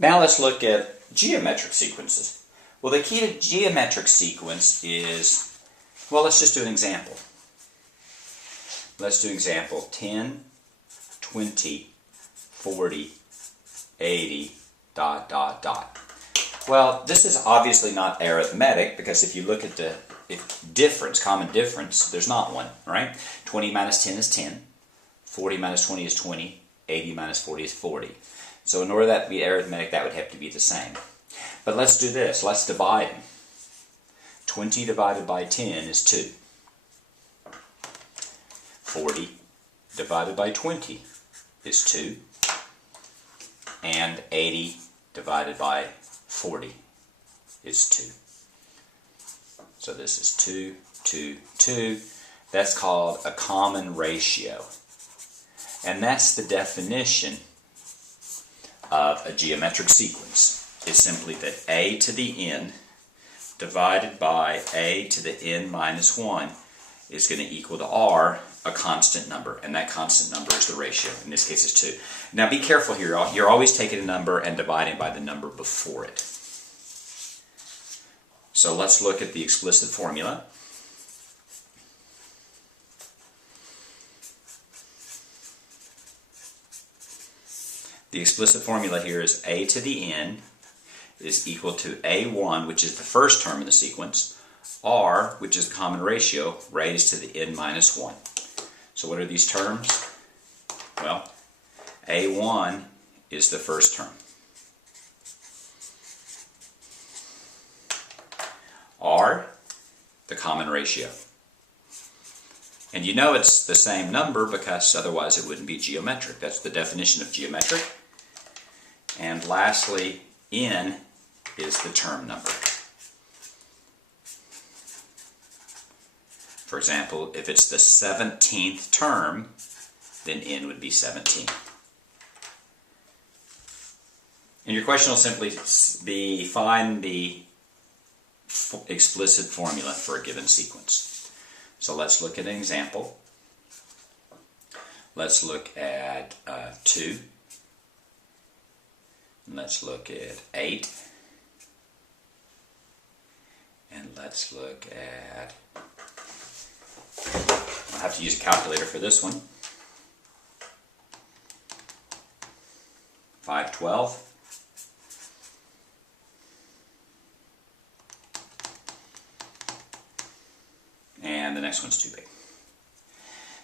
Now let's look at geometric sequences. Well, the key to geometric sequence is, well, let's just do an example. Let's do example 10, 20, 40, 80, ... Well, this is obviously not arithmetic, because if you look at the common difference, there's not one, right? 20 minus 10 is 10, 40 minus 20 is 20, 80 minus 40 is 40. So in order that to be arithmetic, that would have to be the same. But let's do this. Let's divide them. 20 divided by 10 is 2. 40 divided by 20 is 2. And 80 divided by 40 is 2. So this is 2, 2, 2. That's called a common ratio. And that's the definition of a geometric sequence. It's simply that a to the n divided by a to the n minus 1 is going to equal to r, a constant number. And that constant number is the ratio. In this case, it's 2. Now be careful here. You're always taking a number and dividing by the number before it. So let's look at the explicit formula. The explicit formula here is a to the n is equal to a1, which is the first term in the sequence, r, which is the common ratio, raised to the n minus 1. So what are these terms? Well, a1 is the first term. R, the common ratio. And you know it's the same number because otherwise it wouldn't be geometric. That's the definition of geometric. And lastly, n is the term number. For example, if it's the 17th term, then n would be 17. And your question will simply be, find the explicit formula for a given sequence. So let's look at an example. Let's look at 2. And let's look at 8. And let's look at, I'll have to use a calculator for this one. 512. And the next one's too big.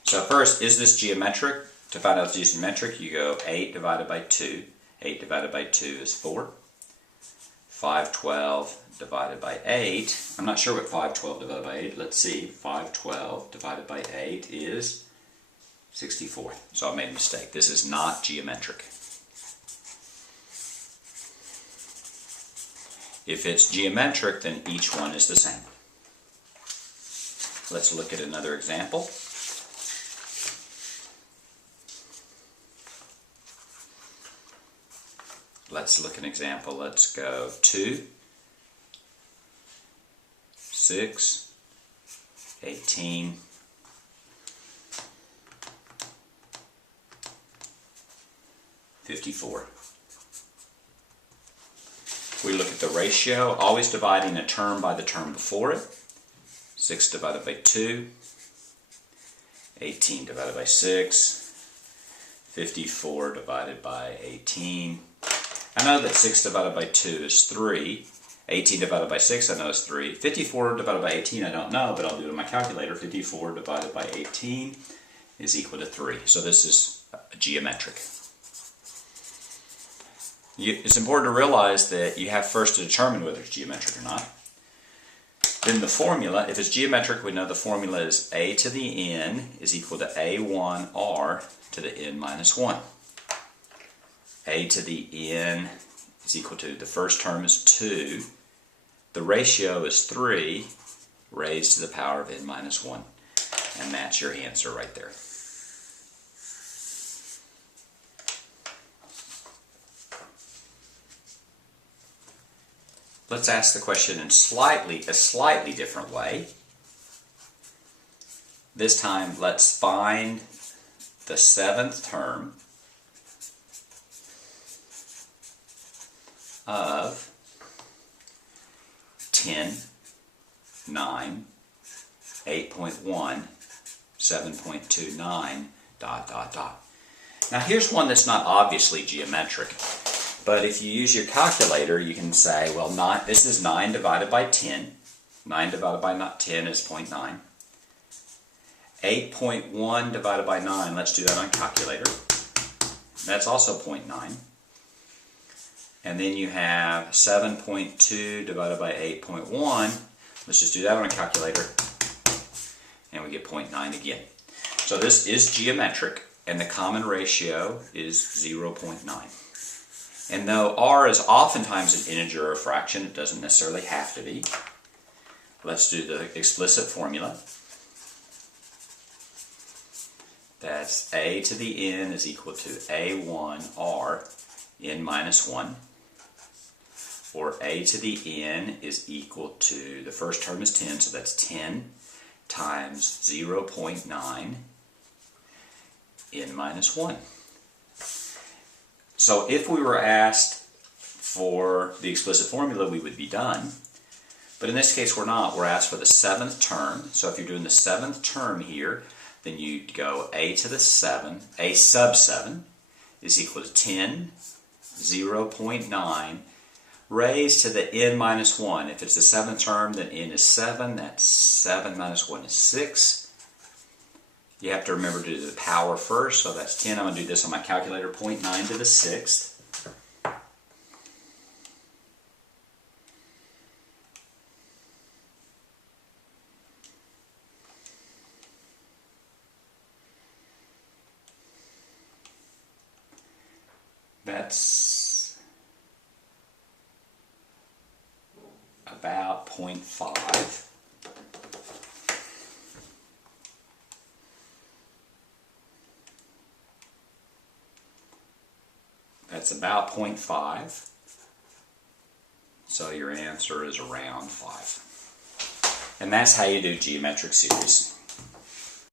So first, is this geometric? To find out if it's geometric, you go 8 divided by 2. 8 divided by 2 is 4. 512 divided by 8. I'm not sure what 512 divided by 8. Let's see. 512 divided by 8 is 64. So I made a mistake. This is not geometric. If it's geometric, then each one is the same. Let's look at another example. Let's look at an example. Let's go 2, 6, 18, 54. We look at the ratio, always dividing a term by the term before it. 6 divided by 2, 18 divided by 6, 54 divided by 18. I know that 6 divided by 2 is 3. 18 divided by 6 I know is 3. 54 divided by 18 I don't know, but I'll do it on my calculator. 54 divided by 18 is equal to 3. So this is geometric. It's important to realize that you have first to determine whether it's geometric or not. Then the formula, if it's geometric, we know the formula is a to the n is equal to a1r to the n minus 1. A to the n is equal to, the first term is 2, the ratio is 3, raised to the power of n minus 1. And that's your answer right there. Let's ask the question in a slightly different way. This time, let's find the 7th term of 10, 9, 8.1, 7.29, ... Now here's one that's not obviously geometric, but if you use your calculator, you can say, well, this is 9 divided by 10. 9 divided by 10 is 0.9. 8.1 divided by 9, let's do that on a calculator. That's also 0.9. And then you have 7.2 divided by 8.1. Let's just do that on a calculator. And we get 0.9 again. So this is geometric, and the common ratio is 0.9. And though r is oftentimes an integer or a fraction, it doesn't necessarily have to be. Let's do the explicit formula. That's a to the n is equal to a1r n minus 1. Or a to the n is equal to, the first term is 10, so that's 10 times 0.9 n minus 1. So if we were asked for the explicit formula, we would be done. But in this case, we're not. We're asked for the 7th term. So if you're doing the 7th term here, then you'd go a to the 7, a sub 7 is equal to 10, 0.9, raised to the n minus 1. If it's the 7th term, then n is 7. That's 7 minus 1 is 6. You have to remember to do the power first, so that's 10. I'm going to do this on my calculator, 0.9 to the 6th. That's about 0.5. That's about 0.5. So your answer is around 5. And that's how you do geometric series.